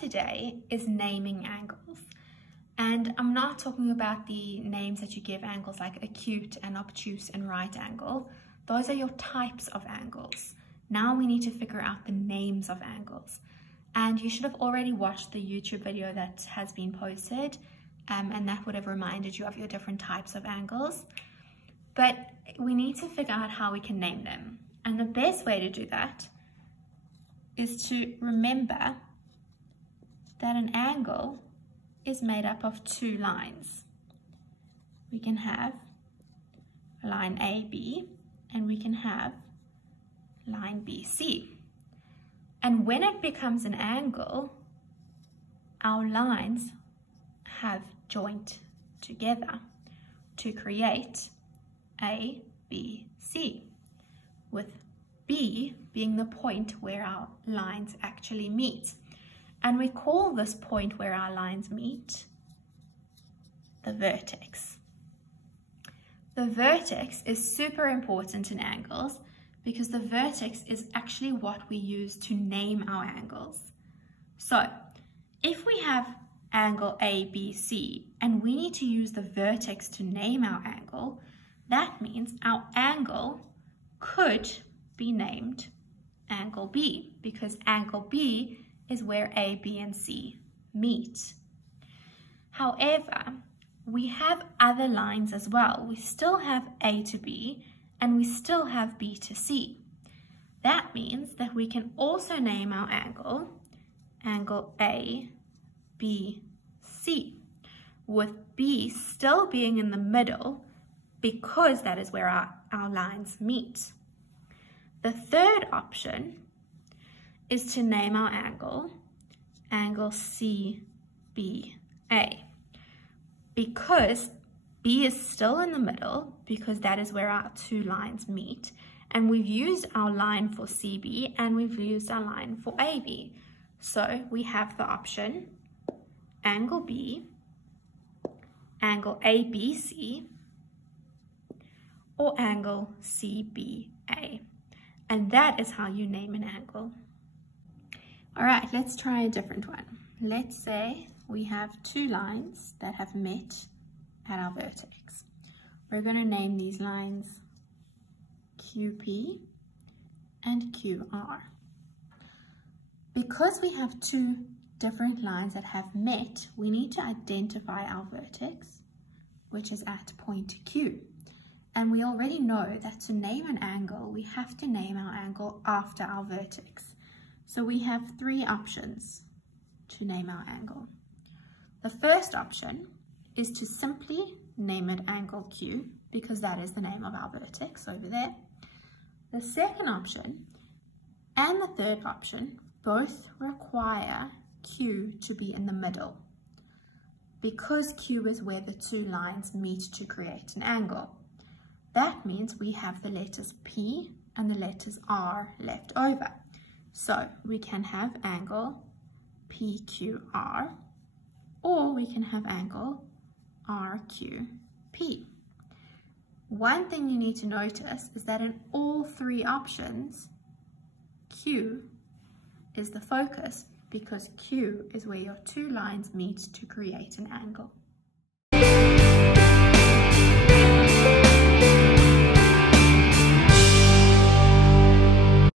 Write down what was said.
today is naming angles. And I'm not talking about the names that you give angles like acute and obtuse and right angle. Those are your types of angles. Now we need to figure out the names of angles. And you should have already watched the YouTube video that has been posted, and that would have reminded you of your different types of angles. But we need to figure out how we can name them. And the best way to do that is to remember that an angle is made up of two lines. We can have line AB and we can have line BC. And when it becomes an angle, our lines have joined together to create A, B, C, with B being the point where our lines actually meet. And we call this point where our lines meet the vertex. The vertex is super important in angles because the vertex is actually what we use to name our angles. So if we have angle ABC and we need to use the vertex to name our angle, that means our angle could be named angle B, because angle B is where A, B, and C meet. However, we have other lines as well. We still have A to B and we still have B to C. That means that we can also name our angle A, B, C, with B still being in the middle because that is where our lines meet. The third option is to name our angle CBA, because B is still in the middle because that is where our two lines meet, and we've used our line for CB and we've used our line for AB. So we have the option angle B, angle ABC, or angle CBA. And that is how you name an angle. All right, let's try a different one. Let's say we have two lines that have met at our vertex. We're going to name these lines QP and QR. Because we have two different lines that have met, we need to identify our vertex, which is at point Q. And we already know that to name an angle, we have to name our angle after our vertex. So we have three options to name our angle. The first option is to simply name it angle Q, because that is the name of our vertex over there. The second option and the third option both require Q to be in the middle, because Q is where the two lines meet to create an angle. That means we have the letters P and the letters R left over. So we can have angle PQR, or we can have angle RQP. One thing you need to notice is that in all three options, Q is the focus, because Q is where your two lines meet to create an angle.